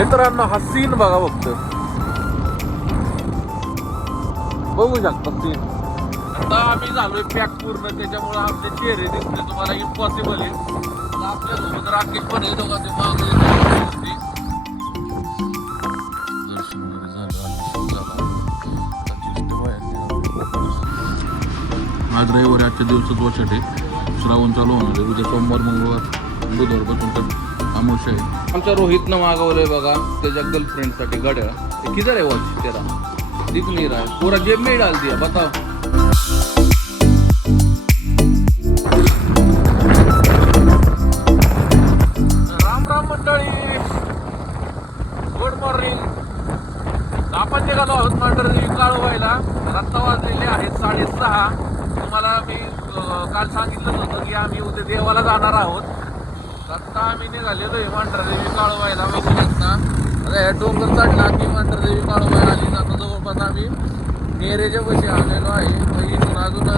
मित्रांनो हा सीन बघा फक्त, बघू शकता सीन. आता आम्ही झालोय पॅक पूर्ण, त्याच्यामुळे आमचे चेहरे दिसते तुम्हाला इम्पॉसिबल आहे. आपल्या सोबत राकेश पण येतो का ते मागे दर्शन वगैरे झालं. आज रविवारी आजच्या दिवसात वाचट आहे, श्रावण चालू होणार आहे. उद्या सोमवार मंगळवार बुधवारपासून तर अमावस्या आहे. आमच्या रोहितनं मागवलंय बघा त्याच्या गर्लफ्रेंडसाठी घड्याळ. किधर आहे वॉच तेरा? दिख नहीं रहा है, पूरा जेब में ही डाल दिया. बताओ. राम राम मंडळी, गुड मॉर्निंग. आपण निघालो आहोत मांढरदेवी काळोबाईला. रात्र वाजलेले आहेत 6:30. तुम्हाला मी काल सांगितलंच होतं की आम्ही उद्या देवाला जाणार आहोत. आता आम्ही निघालेलो आहे मांढरदेवी काळोबाईला. बघू शकता आता डोंगर चढला की मांढरदेवी काळोबाईला आली जातो. जवळपास आम्ही नेरेच्या बशी आलेलो आहे. इथून अजून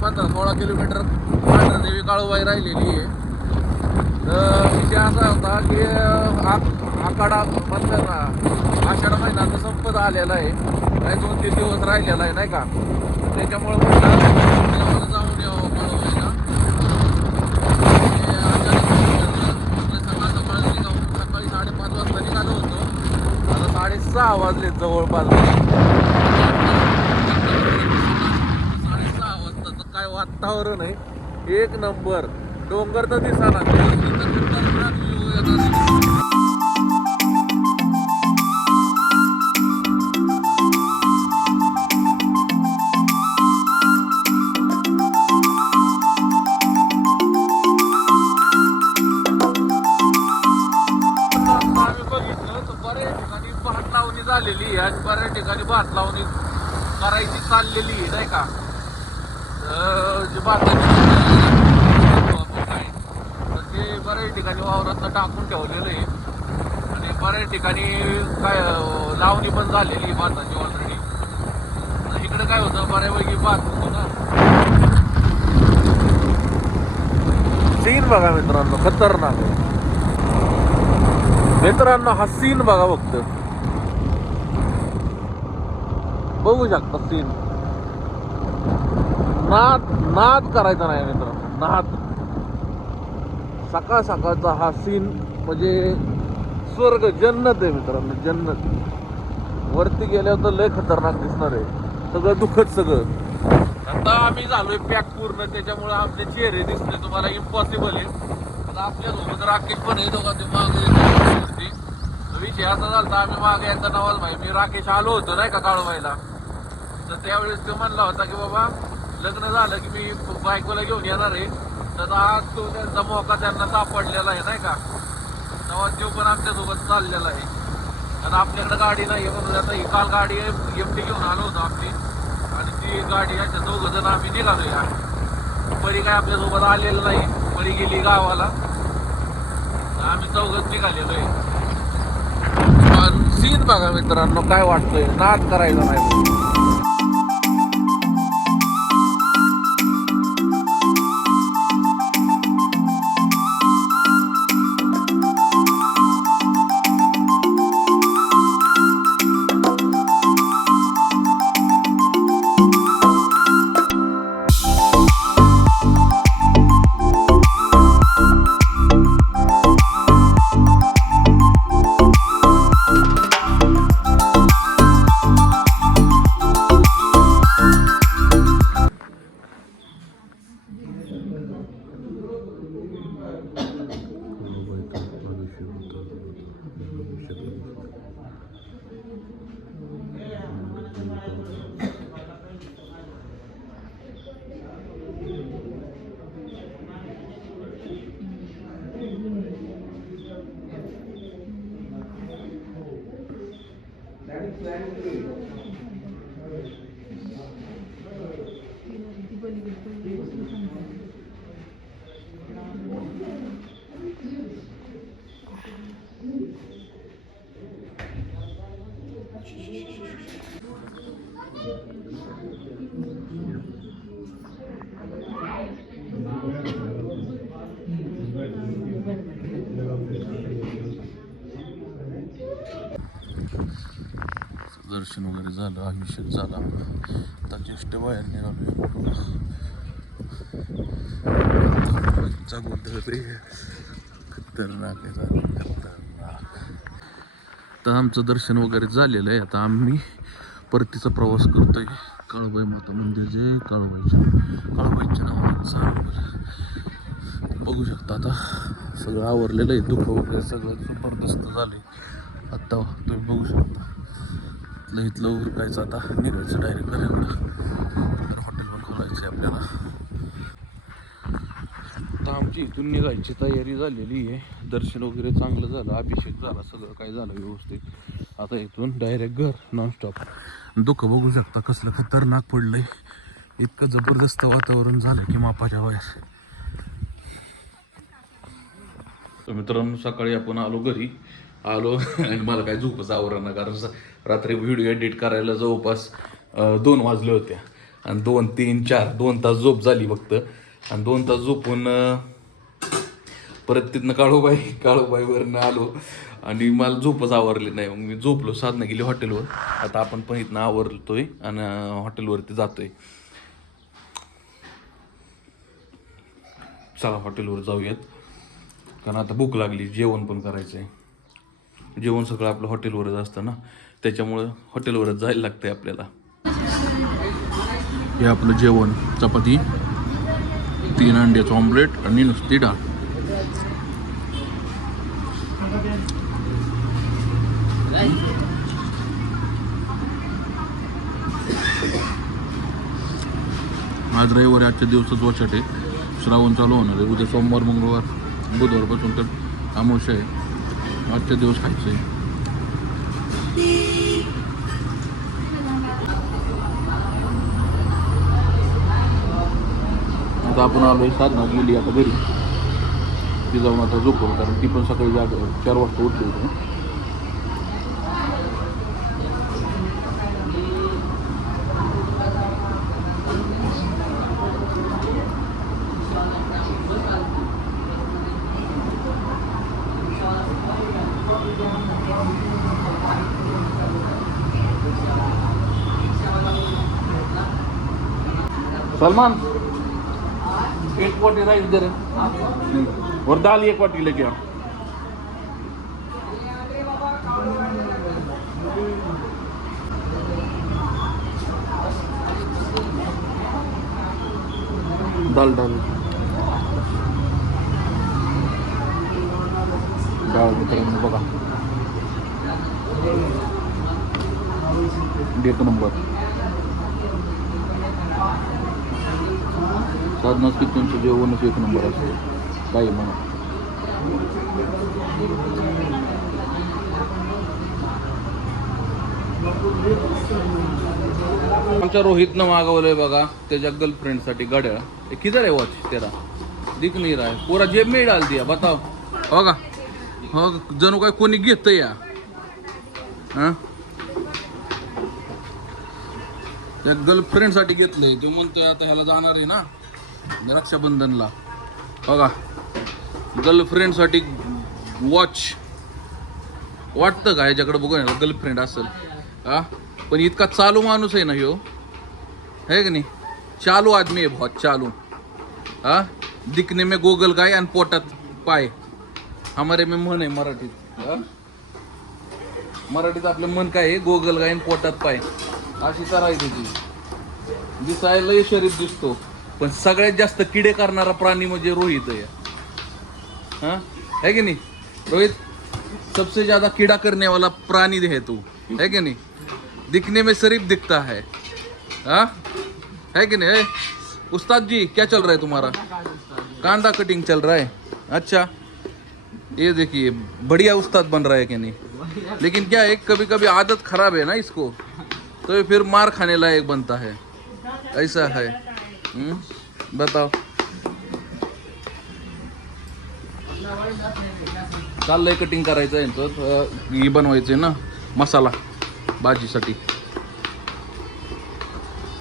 15-16 किलोमीटर मांढरदेवी काळोबाई राहिलेली आहे. तर विषय असा होता की आखाडा म्हणलं ना, आषाढ महिना तर संपत आलेला आहे. काही 2-3 दिवस राहिलेला आहे नाही का. त्याच्यामुळे म्हटलं जाऊन यावं काळोबाईला. सकाळी 5:30 वाजता निघालो होतो. आता 6:30 वाजले जवळपास. 6:30 वाजता तर काय वातावरण आहे एक नंबर. डोंगर तर दिसाना, झालेली आहे आणि बऱ्याच ठिकाणी भात लावणी करायची चाललेली आहे नाही का. जे भाताची तर ते बऱ्याच ठिकाणी वावरातनं टाकून ठेवलेलं आहे आणि बऱ्याच ठिकाणी काय लावणी पण झालेली आहे भाताची ऑलरेडी. इकडे काय होतं, बऱ्यापैकी भात होतो ना. सीन बघा मित्रांनो, खतरनाक मित्रांनो. हा सीन बघा फक्त, बघू शकता सीन. नाद करायचा नाही मित्रांनो, नाद. सकाळ सकाळचा हा सीन म्हणजे स्वर्ग, जन्नत आहे मित्रांनो, जन्नत. वरती गेल्यावर तर लय खतरनाक दिसणार आहे, सगळं दुःखद सगळं. आता आम्ही झालोय पॅक पूर्ण, त्याच्यामुळे आमचे चेहरे दिसते तुम्हाला इम्पॉसिबल आहे. आता आपल्यासोबत राकेश पण येतो का ते मागे. विषय असा झाला, आम्ही मागे एकदा नवाज भाई मी राकेश आलो होतो नाही का काळोबाईला. तर त्यावेळेस तो म्हणला होता की बाबा लग्न झालं की मी बायकोला घेऊन येणार आहे. तर आज तो त्यांचा मोका त्यांना सापडलेला आहे नाही का. तेव्हा तो पण आमच्यासोबत चाललेला आहे. आणि आपल्याकडे गाडी नाही म्हणून आता ही काल गाडी एमटी घेऊन आलो होतो आपली, आणि ती गाडी याच्या 2 जण आम्ही निघालो आहे. बरी काय आपल्यासोबत आलेलं नाही, बरी गेली गावाला. आम्ही 4 निघालेलो आहे. सीन बघा मित्रांनो, काय वाटतंय, नाद करायचा नाही. दर्शन वगैरे झालं, अभिषेक झाला. आता ज्येष्ठ बाहेर निघालो. गोंधळ खतरनाक आहे, खतरनाक. तर आमचं दर्शन वगैरे झालेलं आहे. आता आम्ही परतीचा प्रवास करतोय. काळूबाई माता मंदिर जे काळूबाईच्या नावानं चालू. बघू शकता आता सगळं आवरलेलं आहे. दुःख वगैरे सगळं जबरदस्त झाले. आत्ता तुम्ही बघू शकता. इथलं उरकायचं, आता निघायचं डायरेक्ट घराकडं. हॉटेल पण खोलायचं आहे आपल्याला. आता आमची इथून निघायची तयारी झालेली आहे. दर्शन वगैरे चांगलं झालं, अभिषेक झाला, सगळं काय झालं व्यवस्थित. आता इथून डायरेक्ट घर नॉनस्टॉप. दुःख बघू शकता कसलं खतरनाक पडलंय. इतकं जबरदस्त वातावरण झालं की मापाच्या बाहेर. तर मित्रांनो, सकाळी आपण आलो घरी आणि मला काय झोपच आवरणं, कारण रात्री व्हिडिओ एडिट करायला जवळपास 2 वाजले होते. आणि 2, 3, 4 2 तास झोप झाली फक्त. आणि 2 तास झोपून परत तिथनं काळूबाईवरनं आलो आणि मला झोपच आवरली नाही. मग मी झोपलो. साधना गेली हॉटेलवर. आता आपण पण इथनं आवरतोय आणि हॉटेलवरती जातोय. चला हॉटेलवर जाऊयात, कारण आता भूक लागली. जेवण पण करायचं आहे. जेवण सगळं आपलं हॉटेलवरच असतं ना, त्याच्यामुळं हॉटेलवरच जायला लागतंय आपल्याला. हे आपलं जेवण: चपाती, 3 अंड्याचं ऑमलेट आणि नुसती डाळ. आज रविवारी, आजच्या दिवसाच वाचाट आहे. श्रावण चालू होणार आहे. उद्या सोमवार, मंगळवार, बुधवारपासून तर अमावस्या आहे. आजच्या दिवस खायचं आहे. आता आपण आलोय. साधना गेली आता घरी. ती जाऊन आता झोपवलं, कारण ती पण सकाळी 4 वाजता उठली होती. सलमान, 1 वाटी राइस दे रहे और दाल 1 वाटी लेके आओ. दाल डाल मित्रांनो बघा, 1 नंबर. साधनाच किचनचं जेवणच 1 नंबर असते, काही म्हणा. आमच्या रोहितनं मागवलंय बघा त्याच्या गर्लफ्रेंडसाठी घड्याळ. किधर आहे वॉच तेरा? दिख नहीं रहा है, पूरा जेब में ही डाल दिया. बताओ. हो का? हो, जणू काय कोणी घेतं या. हां, त्या गर्लफ्रेंडसाठी घेतलंय. तो म्हणतोय आता ह्याला जाणार आहे ना रक्षाबंधनला. बघा, गर्लफ्रेंडसाठी वॉच. वाटतं का ह्याच्याकडे बघून ह्याला गर्लफ्रेंड असेल? हा, पण इतका चालू माणूस आहे ना ह्यो, है की नाही? चालू आदमी आहे, बहुत चालू. हा, दिखने में गोगल गाय आणि पोटात पाय. हमारे में मन आहे मराठीत. मराठीत आपलं मन काय आहे? गोगल गाय आणि पोटात पाय. अशी तर आहे त्याची. दिसायला शरीफ दिसतो, पण सगळ्यात जास्त किडे करणारा प्राणी म्हणजे रोहित आहे. हाँ है कि नहीं रोहित? सबसे ज्यादा कीड़ा करने वाला प्राणी है तू, है कि नहीं? दिखने में शरीफ दिखता है. हाँ, है कि नहीं? उस्ताद जी, क्या चल रहा है तुम्हारा? कांदा कटिंग चल रहा है. अच्छा, ये देखिए, बढ़िया उस्ताद बन रहा है कि नहीं? लेकिन क्या है, कभी कभी आदत खराब है ना इसको, तो ये फिर मार खाने लायक बनता है. ऐसा है. बताओ. चाललंय कटिंग करायचं आहे. हे बनवायचं आहे ना मसाला भाजीसाठी.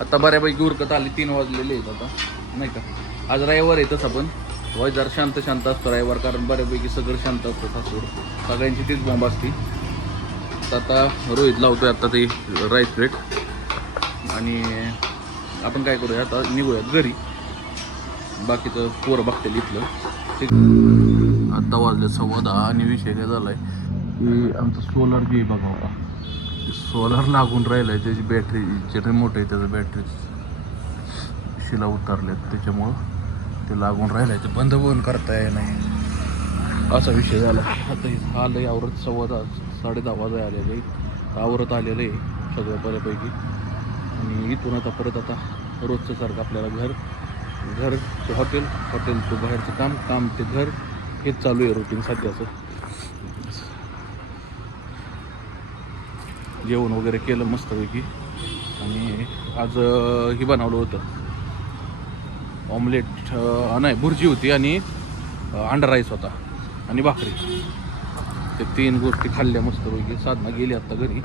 आता बऱ्यापैकी उरकत आली. 3 वाजलेले आहेत आता, नाही का? आज रविवार आहे. तसं पण जरा शांत शांत असतो रविवार, कारण बऱ्यापैकी सगळं शांत असतं सासूर. सगळ्यांची तीच बॉम्ब असती. आता रोहित लावतोय आता ते राईस प्लेट आणि आपण काय करूया आता निघूयात घरी. बाकीचं पोरं बघतील इथलं ठीक. आता वाजले 10:15 आणि विषय काय झाला आहे की आमचं सोलर जे बघा होता सोलर लागून राहिलं आहे. त्याची बॅटरी जे रिमोट आहे त्याचं बॅटरी शिला उतरल्यात त्याच्यामुळं ते लागून राहिलं आहे. ते बंद करता येत नाही असा विषय झाला. आता आलं आहे आवरत 10:15 10:30 वाजे आलेलं आहे. आवरत आलेलं आहे सगळं बऱ्यापैकी आणि इथून आता परत आता रोजचं सारखं आपल्याला घर ते हॉटेल ते बाहेरचं काम ते घर हेच चालू आहे रुटीन सध्याचं. जेवण वगैरे केलं मस्तपैकी आणि आज हे बनवलं होतं ऑमलेट नाही भुर्जी होती आणि अंडा राईस होता आणि भाकरी. ते 3 गोष्टी खाल्ल्या मस्तपैकी. साधना गेली आत्ता घरी,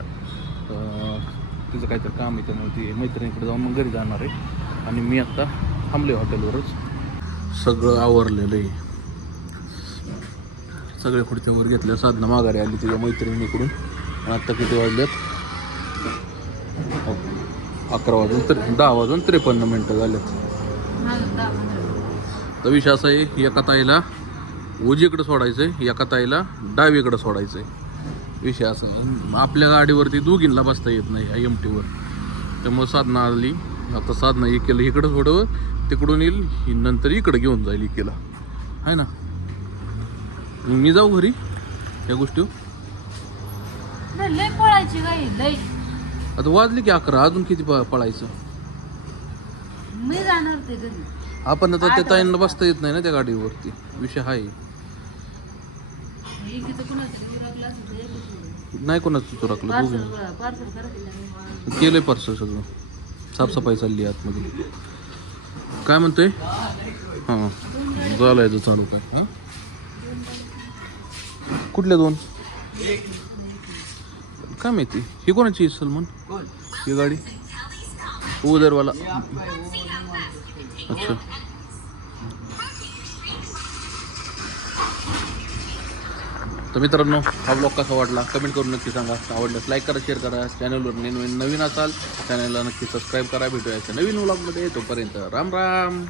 तिचं काहीतरी काम आहे त्यामुळे ती मैत्रिणीकडे जाऊन मग घरी जाणार आहे आणि मी आत्ता थांबले हॉटेलवरच. सगळं आवरलेलं आहे. सगळे खुर्च्यावर घेतल्या. साधना माघारी आली तिच्या मैत्रिणीकडून. आत्ता किती वाजल्यात 11 वाजून 10:53 झाल्यात. तर विषय असा आहे एका ताईला उजवीकडे सोडायचं आहे एका ताईला डावीकडे सोडायचं आहे. विषय असं आपल्या गाडीवरती दोघींना बसता येत नाही IMT-वर. त्यामुळे साधना आली. आता साधना केलं इकडं सोडवं तिकडून येईल नंतर इकडं घेऊन जाईल केला आहे ना. मी जाऊ घरी या गोष्टी आता वाजले की 11 अजून किती पळायचं. मी जाणार ते घरी. आपण आता त्या ताईंना बसता येत नाही ना त्या गाडीवरती. विषय आहे नाही कोणाचं चुराकलं दोघं केलंय पार्सल सगळं. साफसफाई चालली आतमध्ये. काय म्हणतोय हां झालं चालू काय हां कुठल्या 2 काय माहिती. ही कोणाची सलमान ही गाडी उदरवाला अच्छा. तर मित्रांनो हा ब्लॉग कसा वाटला कमेंट करून नक्की सांगा. आवडल्यास लाईक करा शेअर करा. चॅनलवर नवीन असाल चॅनलला नक्की सबस्क्राईब करा. भेटूया नवीन ब्लॉगमध्ये. तोपर्यंत राम राम.